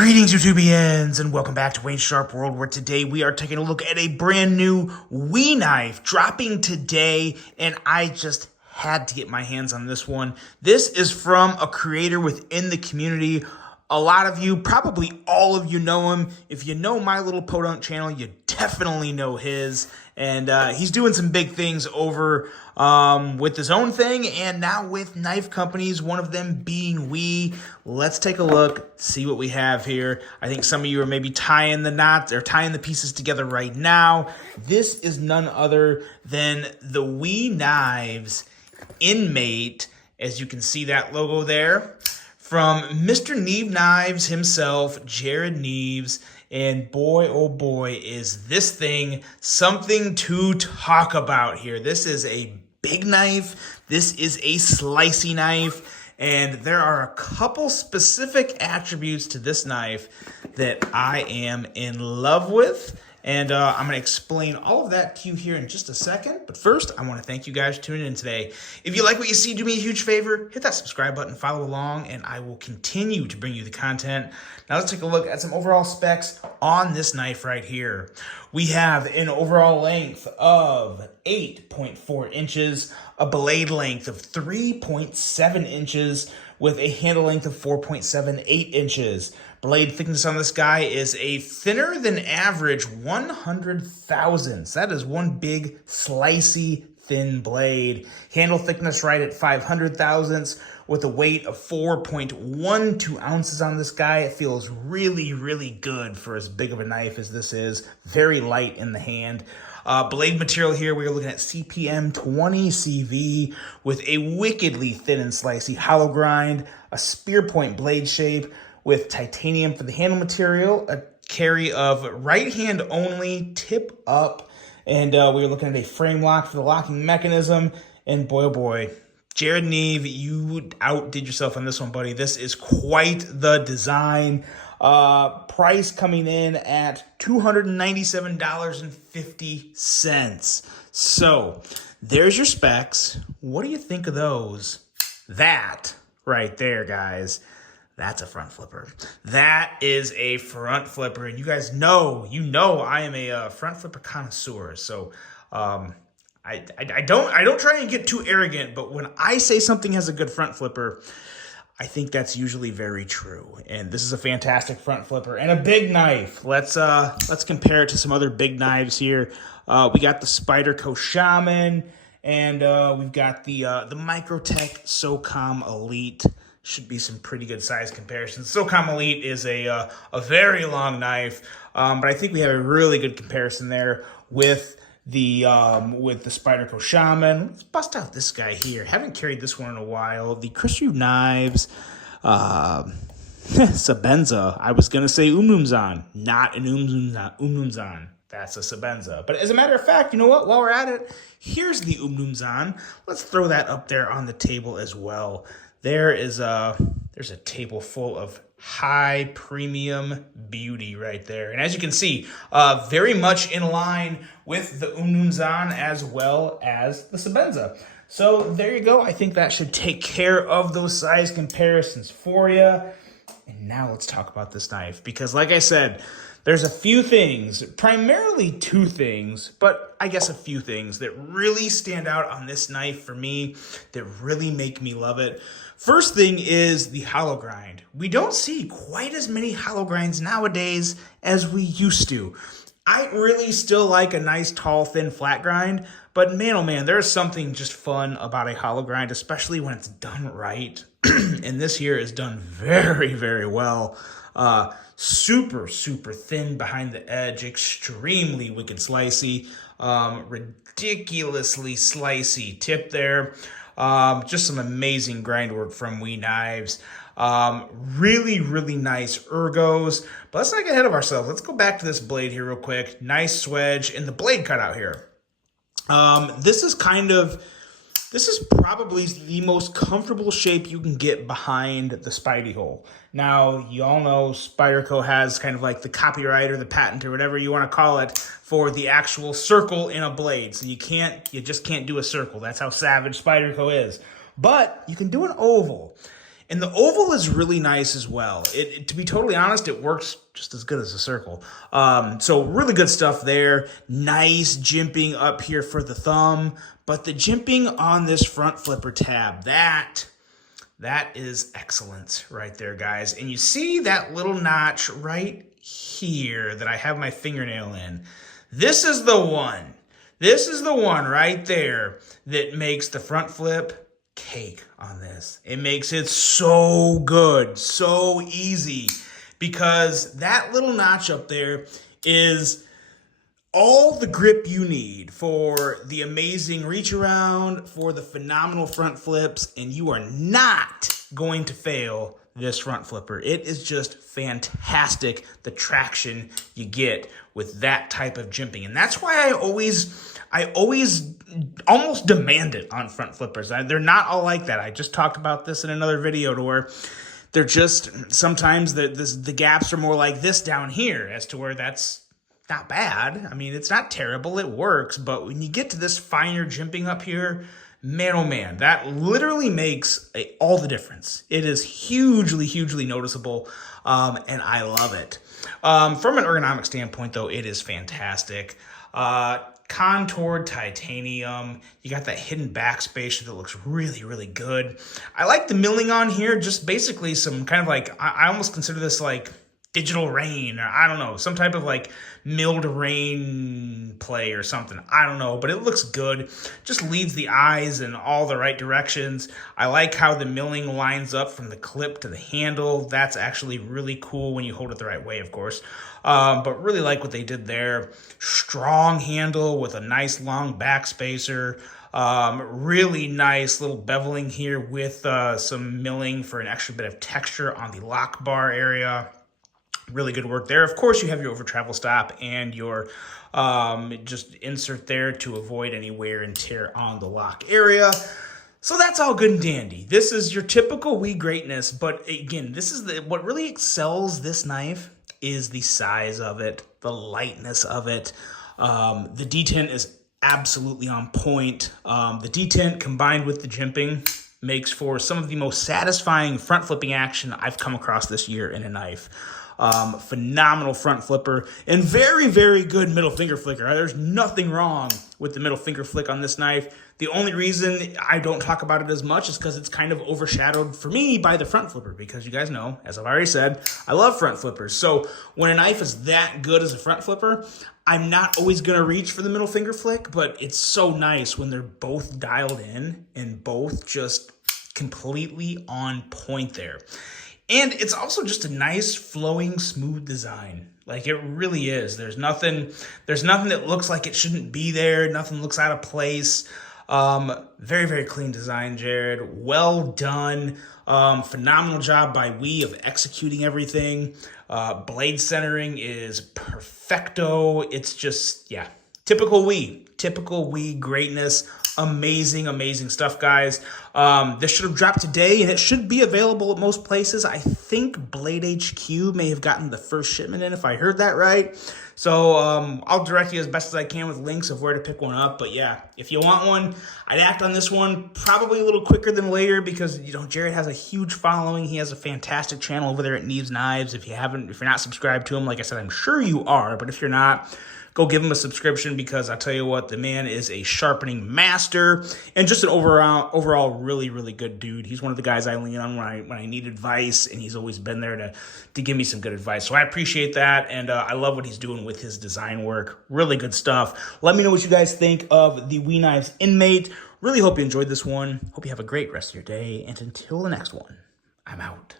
Greetings, YouTubians, and welcome back to Wayne's Sharp World, where today we are taking a look at a brand new Wii knife dropping today, and I just had to get my hands on this one. This is from a creator within the community. A lot of you, probably all of you know him. If you know my little podunk channel, you definitely know his. And he's doing some big things over with his own thing and now with knife companies, one of them being Wii. Let's take a look, see what we have here. I think some of you are maybe tying the knots or tying the pieces together right now. This is none other than the Wii Knives Inmate, as you can see that logo there, from Mr. Neve Knives himself, Jared Neves. And boy, oh boy, is this thing something to talk about here. This is a big knife. This is a slicey knife. And there are a couple specific attributes to this knife that I am in love with. And I'm going to explain all of that to you here in just a second. But first, I want to thank you guys for tuning in today. If you like what you see, do me a huge favor. Hit that subscribe button, follow along, and I will continue to bring you the content. Now let's take a look at some overall specs on this knife right here. We have an overall length of 8.4 inches, a blade length of 3.7 inches, with a handle length of 4.78 inches. Blade thickness on this guy is a thinner than average 100 thousandths. That is one big slicey thin blade. Handle thickness right at 500 thousandths with a weight of 4.12 ounces on this guy. It feels really, really good for as big of a knife as this is. Very light in the hand. Blade material here, we're looking at CPM 20 CV with a wickedly thin and slicey hollow grind, a spear point blade shape with titanium for the handle material, a carry of right hand only, tip up, and we're looking at a frame lock for the locking mechanism. And boy, oh boy, Jared Neve, you outdid yourself on this one, buddy. This is quite the design. Price coming in at $297.50. So there's your specs. What do you think of those? That right there, guys, that's a front flipper. That is a front flipper. And you guys know, I am a front flipper connoisseur. So I don't try and get too arrogant, but when I say something has a good front flipper, I think that's usually very true. And this is a fantastic front flipper and a big knife. Let's compare it to some other big knives here. We got the Spyderco Shaman, and we've got the Microtech SOCOM Elite. Should be some pretty good size comparisons. SOCOM Elite is a very long knife, but I think we have a really good comparison there with the Spyderco Shaman. Let's bust out this guy here. Haven't carried this one in a while. The Chris Reeve Knives Sabenza. I was gonna say Umnumzan, not an Umnumzan. That's a Sabenza. But as a matter of fact, you know what? While we're at it, here's the Umnumzan. Let's throw that up there on the table as well. There's a table full of high premium beauty right there. And as you can see, very much in line with the Umnumzan as well as the Sabenza. So there you go. I think that should take care of those size comparisons for you. And now let's talk about this knife, because like I said, there's a few things, primarily two things, but I guess a few things that really stand out on this knife for me, that really make me love it. First thing is the hollow grind. We don't see quite as many hollow grinds nowadays as we used to. I really still like a nice, tall, thin, flat grind, but man, oh man, there's something just fun about a hollow grind, especially when it's done right. And this here is done very, very well. Super, super thin behind the edge, extremely wicked slicey, ridiculously slicey tip there. Just some amazing grind work from Wii Knives. Really, really nice ergos. But let's not get ahead of ourselves. Let's go back to this blade here real quick. Nice swedge and the blade cutout here. This is probably the most comfortable shape you can get behind the Spidey hole. Now, you all know Spyderco has kind of like the copyright or the patent or whatever you want to call it for the actual circle in a blade. So you just can't do a circle. That's how savage Spyderco is. But you can do an oval. And the oval is really nice as well. To be totally honest, it works just as good as a circle. So really good stuff there. Nice jimping up here for the thumb. But the jimping on this front flipper tab, that is excellent right there, guys. And you see that little notch right here that I have my fingernail in. This is the one. This is the one right there that makes the front flip cake on this. It makes it so good, so easy, because that little notch up there is all the grip you need for the amazing reach around, for the phenomenal front flips, and you are not going to fail this front flipper. It is just fantastic, the traction you get with that type of jimping. And that's why I always almost demand it on front flippers. They're not all like that. I just talked about this in another video to where they're just, sometimes the gaps are more like this down here, as to where that's not bad. I mean, it's not terrible. It works. But when you get to this finer jimping up here, man, oh man, that literally makes all the difference. It is hugely, hugely noticeable, and I love it. From an ergonomic standpoint, though, it is fantastic. Contoured titanium. You got that hidden backspacer that looks really, really good. I like the milling on here, just basically some kind of like, I almost consider this like digital rain, or I don't know, some type of like milled rain play or something. I don't know, but it looks good. Just leads the eyes in all the right directions. I like how the milling lines up from the clip to the handle. That's actually really cool when you hold it the right way, of course. But really like what they did there. Strong handle with a nice long backspacer. Really nice little beveling here with some milling for an extra bit of texture on the lock bar area. Really good work there. Of course, you have your over travel stop and your just insert there to avoid any wear and tear on the lock area. So that's all good and dandy. This is your typical Wii greatness, but again, this is what really excels this knife is the size of it, the lightness of it. The detent is absolutely on point. The detent combined with the jimping makes for some of the most satisfying front flipping action I've come across this year in a knife. Phenomenal front flipper and very, very good middle finger flicker. There's nothing wrong with the middle finger flick on this knife. The only reason I don't talk about it as much is because it's kind of overshadowed for me by the front flipper, because you guys know, as I've already said, I love front flippers. So when a knife is that good as a front flipper, I'm not always going to reach for the middle finger flick, but it's so nice when they're both dialed in and both just completely on point there. And it's also just a nice, flowing, smooth design. Like, it really is. There's nothing that looks like it shouldn't be there. Nothing looks out of place. Very, very clean design, Jared. Well done. Phenomenal job by Wii of executing everything. Blade centering is perfecto. It's just, yeah, typical Wii. Typical Wii greatness. Amazing, amazing stuff, guys. This should have dropped today, and it should be available at most places. I think Blade HQ may have gotten the first shipment in, if I heard that right. So I'll direct you as best as I can with links of where to pick one up. But yeah, if you want one, I'd act on this one probably a little quicker than later, because, you know, Jared has a huge following. He has a fantastic channel over there at Neves Knives. If you're not subscribed to him, like I said, I'm sure you are. But if you're not, go give him a subscription, because I tell you what, the man is a sharpening master and just an overall really, really good dude. He's one of the guys I lean on when I need advice, and he's always been there to give me some good advice. So I appreciate that, and I love what he's doing with his design work. Really good stuff. Let me know what you guys think of the Wii Knives Inmate. Really hope you enjoyed this one. Hope you have a great rest of your day, and until the next one, I'm out.